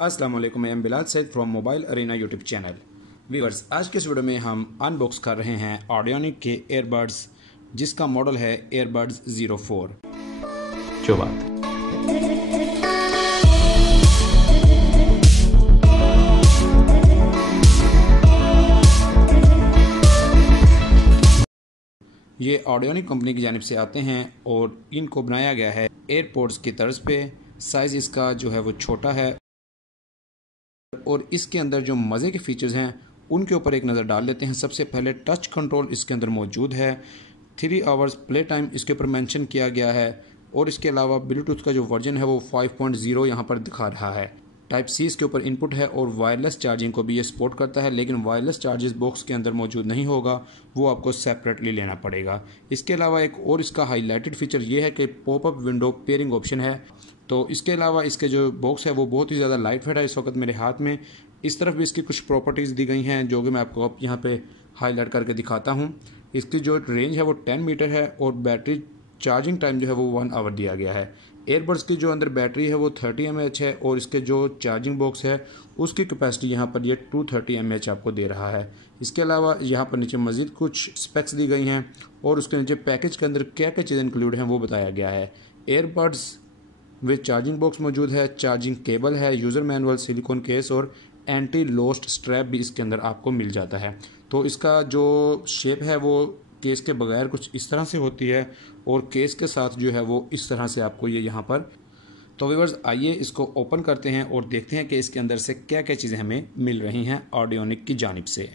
अस्सलाम वालेकुम, मैं Bilal Saeed from mobile arena YouTube channel. Viewers, आज के इस वीडियो में हम अनबॉक्स कर रहे हैं ऑडियोनिक के एयरबड्स, जिसका मॉडल है एयरबड्स 04। जो बात ये ऑडियोनिक कंपनी की जानिब से आते हैं और इनको बनाया गया है एयरपोर्ट्स की तर्ज पे। साइज़ इसका जो है वो छोटा है और इसके अंदर जो मज़े के फ़ीचर्स हैं उनके ऊपर एक नज़र डाल लेते हैं। सबसे पहले टच कंट्रोल इसके अंदर मौजूद है। 3 आवर्स प्ले टाइम इसके ऊपर मेंशन किया गया है और इसके अलावा ब्लूटूथ का जो वर्जन है वो 5.0 यहाँ पर दिखा रहा है। टाइप सी इसके ऊपर इनपुट है और वायरलेस चार्जिंग को भी ये सपोर्ट करता है, लेकिन वायरलेस चार्जेस बॉक्स के अंदर मौजूद नहीं होगा, वो आपको सेपरेटली लेना पड़ेगा। इसके अलावा एक और इसका हाईलाइटेड फीचर ये है कि पॉपअप विंडो पेयरिंग ऑप्शन है। तो इसके अलावा इसके जो बॉक्स है वो बहुत ही ज़्यादा लाइट वेट है इस वक्त मेरे हाथ में। इस तरफ भी इसकी कुछ प्रॉपर्टीज़ दी गई हैं जो कि मैं आपको यहाँ पे हाईलाइट करके दिखाता हूँ। इसकी जो रेंज है वो 10 मीटर है और बैटरी चार्जिंग टाइम जो है वो 1 आवर दिया गया है। एयरबड्स की जो अंदर बैटरी है वो 30 mAh है और इसके जो चार्जिंग बॉक्स है उसकी कैपेसिटी यहाँ पर ये 230 mAh आपको दे रहा है। इसके अलावा यहाँ पर नीचे मज़ीद कुछ स्पेक्स दी गई हैं और उसके नीचे पैकेज के अंदर क्या क्या चीज़ें इंक्लूड हैं वो बताया गया है। एयरबड्स विद चार्जिंग बॉक्स मौजूद है, चार्जिंग केबल है, यूज़र मैनुअल, सिलिकॉन केस और एंटी लोस्ट स्ट्रैप भी इसके अंदर आपको मिल जाता है। तो इसका जो शेप है वो केस के बगैर कुछ इस तरह से होती है और केस के साथ जो है वो इस तरह से आपको ये यहाँ पर। तो व्यूअर्स, आइए इसको ओपन करते हैं और देखते हैं कि इसके अंदर से क्या क्या चीज़ें हमें मिल रही हैं ऑडियोनिक की जानिब से।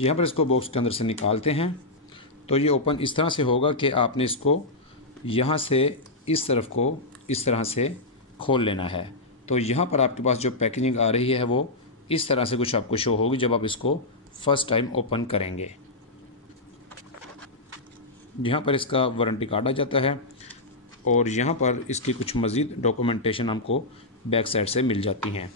यहाँ पर इसको बॉक्स के अंदर से निकालते हैं तो ये ओपन इस तरह से होगा कि आपने इसको यहाँ से इस तरफ को इस तरह से खोल लेना है। तो यहाँ पर आपके पास जो पैकेजिंग आ रही है वो इस तरह से कुछ आपको शो होगी जब आप इसको फर्स्ट टाइम ओपन करेंगे। यहाँ पर इसका वारंटी कार्ड आ जाता है और यहाँ पर इसकी कुछ मज़ीद डॉक्यूमेंटेशन हमको बैक साइड से मिल जाती हैं।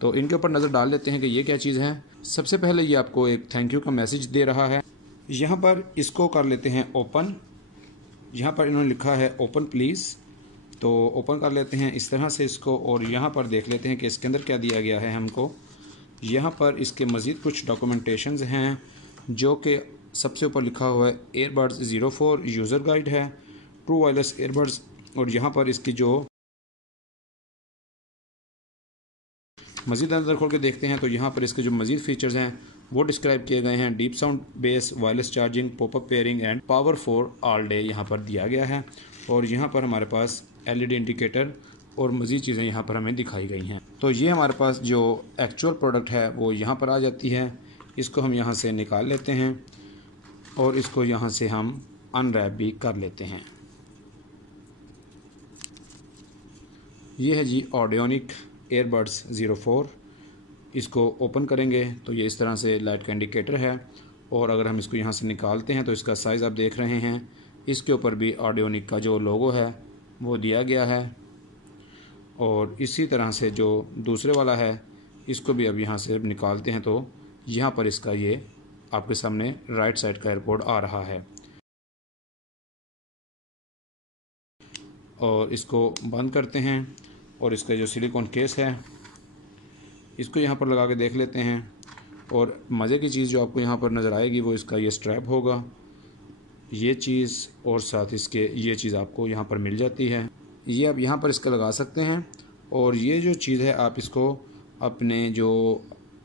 तो इनके ऊपर नज़र डाल लेते हैं कि ये क्या चीज़ है। सबसे पहले ये आपको एक थैंक यू का मैसेज दे रहा है। यहाँ पर इसको कर लेते हैं ओपन। यहाँ पर इन्होंने लिखा है ओपन प्लीज़, तो ओपन कर लेते हैं इस तरह से इसको और यहाँ पर देख लेते हैं कि इसके अंदर क्या दिया गया है हमको। यहाँ पर इसके मज़ीद कुछ डॉक्यूमेंटेशंस हैं जो कि सबसे ऊपर लिखा हुआ है एयरबड्स 04 यूज़र गाइड है, ट्रू वायरलेस एयरबड्स। और यहाँ पर इसकी जो मज़ीद अंदर खोल के देखते हैं तो यहाँ पर इसके जो मज़ीद फीचर्स हैं वो डिस्क्राइब किए गए हैं। Deep sound base, wireless charging, popup pairing and power for all day यहाँ पर दिया गया है। और यहाँ पर हमारे पास LED इंडिकेटर और मज़ीद चीज़ें यहाँ पर हमें दिखाई गई हैं। तो ये हमारे पास जो एक्चुअल प्रोडक्ट है वो यहाँ पर आ जाती है। इसको हम यहाँ से निकाल लेते हैं और इसको यहाँ से हम अनरैप भी कर लेते हैं। ये है जी ऑडियोनिक एयरबड्स 04। इसको ओपन करेंगे तो ये इस तरह से लाइट का इंडिकेटर है और अगर हम इसको यहाँ से निकालते हैं तो इसका साइज़ आप देख रहे हैं। इसके ऊपर भी ऑडियोनिक का जो लोगो है वो दिया गया है और इसी तरह से जो दूसरे वाला है इसको भी अब यहाँ से निकालते हैं तो यहाँ पर इसका ये आपके सामने राइट साइड का एयरपोर्ट आ रहा है। और इसको बंद करते हैं और इसका जो सिलिकॉन केस है इसको यहाँ पर लगा के देख लेते हैं। और मज़े की चीज़ जो आपको यहाँ पर नज़र आएगी वो इसका ये स्ट्रैप होगा, ये चीज़, और साथ इसके ये चीज़ आपको यहाँ पर मिल जाती है। ये आप यहाँ पर इसका लगा सकते हैं और ये जो चीज़ है आप इसको अपने जो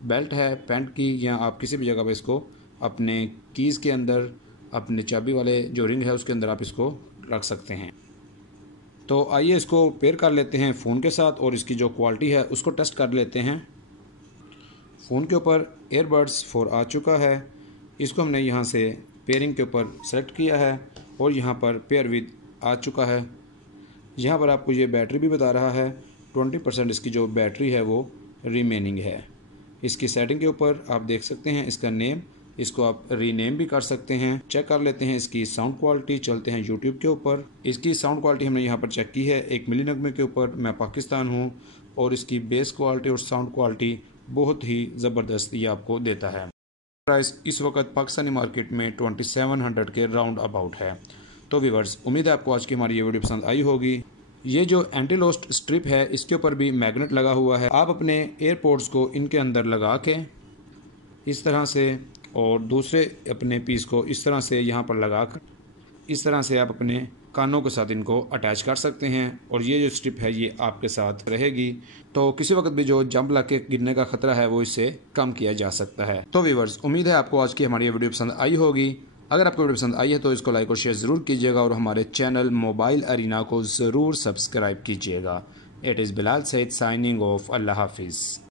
बेल्ट है पैंट की या आप किसी भी जगह पर इसको अपने कीज़ के अंदर, अपने चाबी वाले जो रिंग है उसके अंदर आप इसको रख सकते हैं। तो आइए इसको पेयर कर लेते हैं फ़ोन के साथ और इसकी जो क्वालिटी है उसको टेस्ट कर लेते हैं। फ़ोन के ऊपर एयरबड्स 4 आ चुका है। इसको हमने यहाँ से पेयरिंग के ऊपर सेलेक्ट किया है और यहाँ पर पेयर विद आ चुका है। यहाँ पर आपको ये बैटरी भी बता रहा है 20% इसकी जो बैटरी है वो रिमेनिंग है। इसकी सेटिंग के ऊपर आप देख सकते हैं इसका नेम, इसको आप रीनेम भी कर सकते हैं। चेक कर लेते हैं इसकी साउंड क्वालिटी। चलते हैं यूट्यूब के ऊपर। इसकी साउंड क्वालिटी हमने यहाँ पर चेक की है 1 मिली नगमे के ऊपर। मैं पाकिस्तान हूँ और इसकी बेस क्वालिटी और साउंड क्वालिटी बहुत ही ज़बरदस्त ये आपको देता है। प्राइस इस वक्त पाकिस्तानी मार्केट में 2700 के राउंड अबाउट है। तो व्यूअर्स, उम्मीद है आपको आज की हमारी ये वीडियो पसंद आई होगी। ये जो एंटी लॉस्ट स्ट्रिप है इसके ऊपर भी मैग्नेट लगा हुआ है। आप अपने एयरपोर्ट्स को इनके अंदर लगा के इस तरह से और दूसरे अपने पीस को इस तरह से यहाँ पर लगा कर इस तरह से आप अपने कानों के साथ इनको अटैच कर सकते हैं और ये जो स्ट्रिप है ये आपके साथ रहेगी, तो किसी वक्त भी जो जंप लग के गिरने का खतरा है वो इससे कम किया जा सकता है। तो व्यूअर्स, उम्मीद है आपको आज की हमारी ये वीडियो पसंद आई होगी। अगर आपको वीडियो पसंद आई है तो इसको लाइक और शेयर ज़रूर कीजिएगा और हमारे चैनल मोबाइल अरीना को ज़रूर सब्सक्राइब कीजिएगा। It is Bilal Saeed signing off. अल्लाह हाफिज़।